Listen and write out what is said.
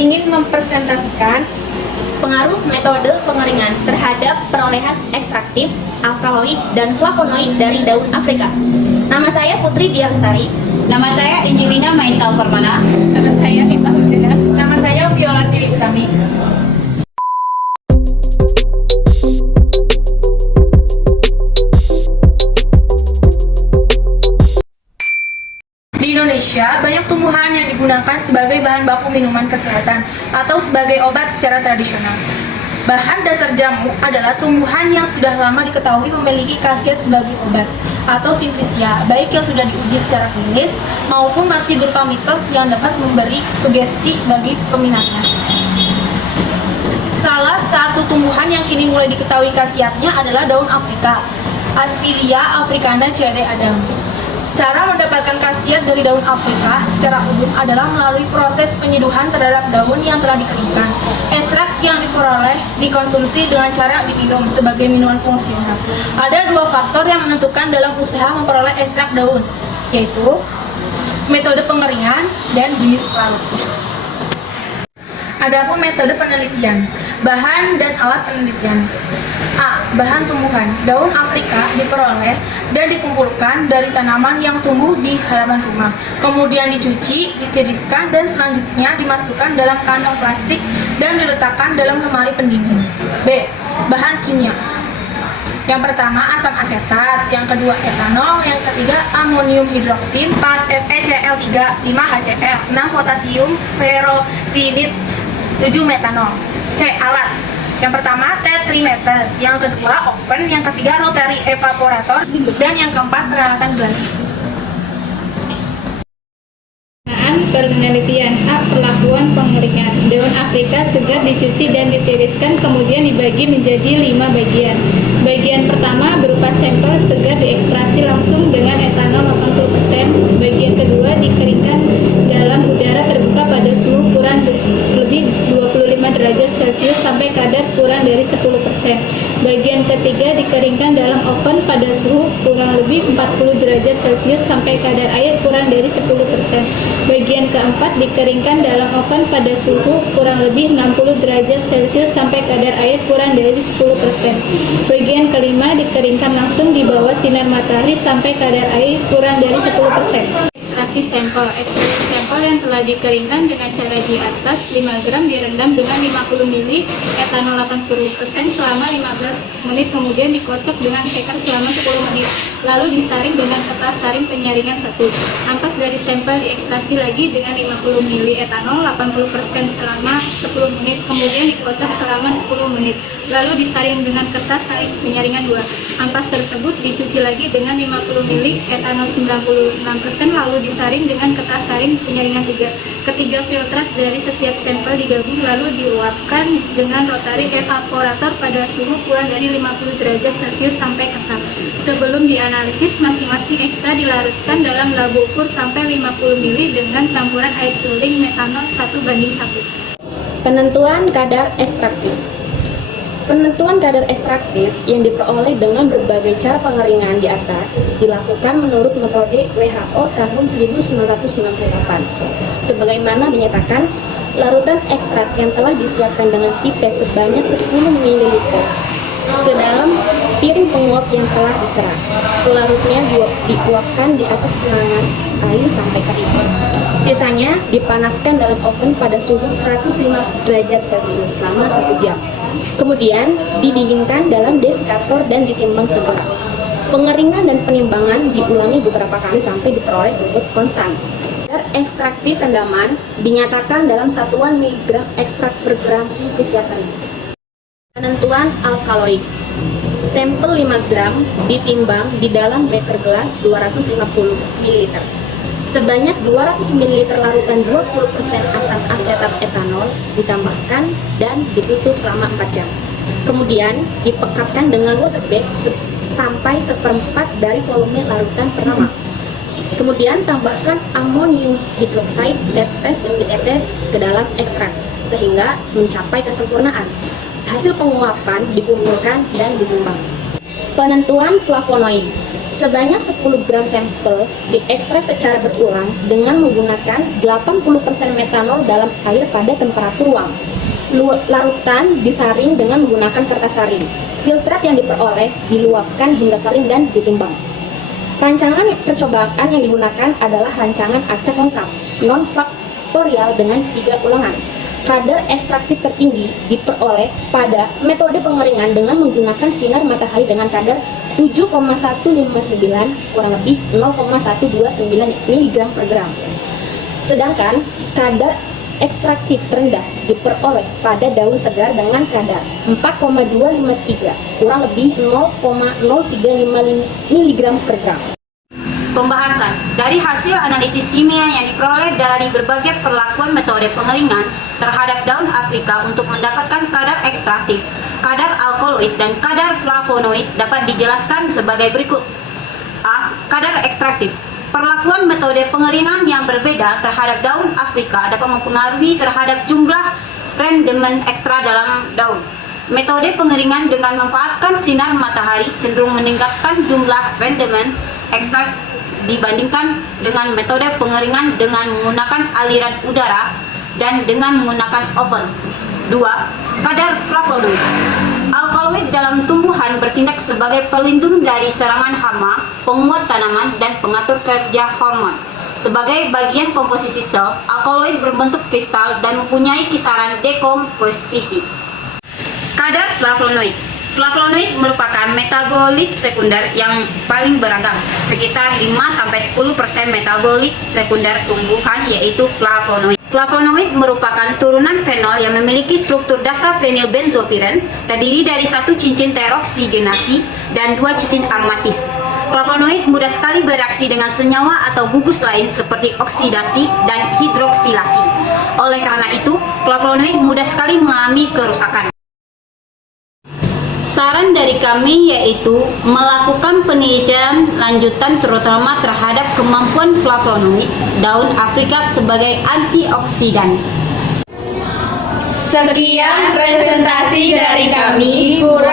ingin mempresentasikan pengaruh metode pengeringan terhadap perolehan ekstraktif, alkaloid, dan flavonoid dari daun Afrika. Nama saya Putri Diah Lestari. Nama saya Angelina Maisal Permana. Nama saya Hikmah Husdina. Nama saya Viola Siwi Utami. Di Indonesia, banyak tumbuhan yang digunakan sebagai bahan baku minuman kesehatan atau sebagai obat secara tradisional. Bahan dasar jamu adalah tumbuhan yang sudah lama diketahui memiliki khasiat sebagai obat atau simplicia, baik yang sudah diuji secara klinis maupun masih berupa mitos yang dapat memberi sugesti bagi peminatnya. Salah satu tumbuhan yang kini mulai diketahui khasiatnya adalah daun Afrika, Aspilia africana C.D. Adams. Cara mendapatkan khasiat dari daun Afrika secara umum adalah melalui proses penyeduhan terhadap daun yang telah dikeringkan. Ekstrak yang diperoleh dikonsumsi dengan cara diminum sebagai minuman fungsional. Ada dua faktor yang menentukan dalam usaha memperoleh ekstrak daun, yaitu metode pengeringan dan jenis pelarutnya. Adapun metode penelitian, bahan dan alat penelitian. A. Bahan tumbuhan. Daun Afrika diperoleh dan dikumpulkan dari tanaman yang tumbuh di halaman rumah. Kemudian dicuci, ditiriskan, dan selanjutnya dimasukkan dalam kantong plastik dan diletakkan dalam lemari pendingin. B. Bahan kimia. Yang pertama asam asetat, yang kedua etanol, yang ketiga amonium hidroksid, 4 FeCl3, 5 HCl, 6 potasium ferrosinit, 7 metanol. C. Alat. Yang pertama tetrimeter, yang kedua oven, yang ketiga rotary evaporator, dan yang keempat peralatan gelas. Penelitian. A. Perlakuan pengeringan. Daun Afrika segar dicuci dan ditiriskan, kemudian dibagi menjadi 5 bagian. Bagian pertama berupa sampel segar diekstraksi langsung dengan etanol 80%. Bagian kedua dikeringkan dalam udara terbuka pada suhu kurang lebih 25 derajat Celcius sampai kadar kurang dari 10%. Bagian ketiga dikeringkan dalam oven pada suhu kurang lebih 40 derajat Celcius sampai kadar air kurang dari 10%. Bagian keempat dikeringkan dalam oven pada suhu kurang lebih 60 derajat Celcius sampai kadar air kurang dari 10%. Bagian kelima dikeringkan langsung di bawah sinar matahari sampai kadar air kurang dari 10%. Ekstraksi sampel. Ekstraksi sampel yang telah dikeringkan dengan cara di atas 5 gram direndam dengan 50 ml etanol 80% selama 15 menit, kemudian dikocok dengan shaker selama 10 menit, lalu disaring dengan kertas saring penyaringan 1. Ampas dari sampel diekstraksi lagi dengan 50 ml etanol 80% selama 10 menit, kemudian dikocok selama 10 menit, lalu disaring dengan kertas saring penyaringan 2. Ampas tersebut dicuci lagi dengan 50 ml etanol 96%, lalu disaring dengan kertas saring penyaringan 3. Ketiga filtrat dari setiap sampel digabung lalu diuapkan dengan rotary evaporator pada suhu kurang dari 50 derajat Celcius sampai kental. Sebelum dianalisis, masing-masing ekstra dilarutkan dalam labu ukur sampai 50 ml dengan campuran air suling metanol 1:1. Penentuan kadar ekstraktif. Penentuan kadar ekstraktif yang diperoleh dengan berbagai cara pengeringan di atas dilakukan menurut metode WHO tahun 1998. Sebagaimana dinyatakan, larutan ekstrak yang telah disiapkan dengan pipet sebanyak 10 ml ke dalam piring penguap yang telah dikerak. Pelarutnya diuapkan di atas panas air sampai kering. Sisanya dipanaskan dalam oven pada suhu 105 derajat Celcius selama 1 jam. Kemudian didinginkan dalam desikator dan ditimbang segera. Pengeringan dan penimbangan diulangi beberapa kali sampai diperoleh bobot konstan. Kadar ekstraktif rendaman dinyatakan dalam satuan miligram ekstrak per gram simplicia kering. Penentuan alkaloid. Sampel 5 gram ditimbang di dalam beker gelas 250 ml. Sebanyak 200 ml larutan 20% asam asetat etanol ditambahkan dan ditutup selama 4 jam. Kemudian dipekatkan dengan water bag sampai 1/4 dari volume larutan pertama. Kemudian tambahkan amonium hidroksida tetes demi tetes ke dalam ekstrak sehingga mencapai kesempurnaan. Hasil penguapan dikumpulkan dan ditimbang. Penentuan flavonoid. Sebanyak 10 gram sampel diekstrak secara berulang dengan menggunakan 80% metanol dalam air pada temperatur ruang. Larutan disaring dengan menggunakan kertas saring. Filtrat yang diperoleh diluapkan hingga kering dan ditimbang. Rancangan percobaan yang digunakan adalah rancangan acak lengkap, non-faktorial dengan 3 ulangan. Kadar ekstraktif tertinggi diperoleh pada metode pengeringan dengan menggunakan sinar matahari dengan kadar 7,159 kurang lebih 0,129 mg per gram. Sedangkan kadar ekstraktif terendah diperoleh pada daun segar dengan kadar 4,253 kurang lebih 0,0355 mg per gram. Pembahasan dari hasil analisis kimia yang diperoleh dari berbagai perlakuan metode pengeringan terhadap daun Afrika untuk mendapatkan kadar ekstraktif, kadar alkaloid, dan kadar flavonoid dapat dijelaskan sebagai berikut. A. Kadar ekstraktif. Perlakuan metode pengeringan yang berbeda terhadap daun Afrika dapat mempengaruhi terhadap jumlah rendemen ekstra dalam daun. Metode pengeringan dengan memanfaatkan sinar matahari cenderung meningkatkan jumlah rendemen ekstrak dibandingkan dengan metode pengeringan dengan menggunakan aliran udara dan dengan menggunakan oven. 2. Kadar flavonoid. Alkaloid dalam tumbuhan bertindak sebagai pelindung dari serangan hama, penguat tanaman, dan pengatur kerja hormon. Sebagai bagian komposisi sel, alkaloid berbentuk kristal dan mempunyai kisaran dekomposisi. Kadar flavonoid. Flavonoid merupakan metabolit sekunder yang paling beragam. Sekitar 5-10% metabolit sekunder tumbuhan yaitu flavonoid. Flavonoid merupakan turunan fenol yang memiliki struktur dasar fenilbenzopiren, terdiri dari 1 cincin teroksigenasi dan 2 cincin aromatis. Flavonoid mudah sekali bereaksi dengan senyawa atau gugus lain seperti oksidasi dan hidroksilasi. Oleh karena itu, flavonoid mudah sekali mengalami kerusakan. Saran dari kami yaitu melakukan penelitian lanjutan terutama terhadap kemampuan flavonoid daun Afrika sebagai antioksidan. Sekian presentasi dari kami, kurang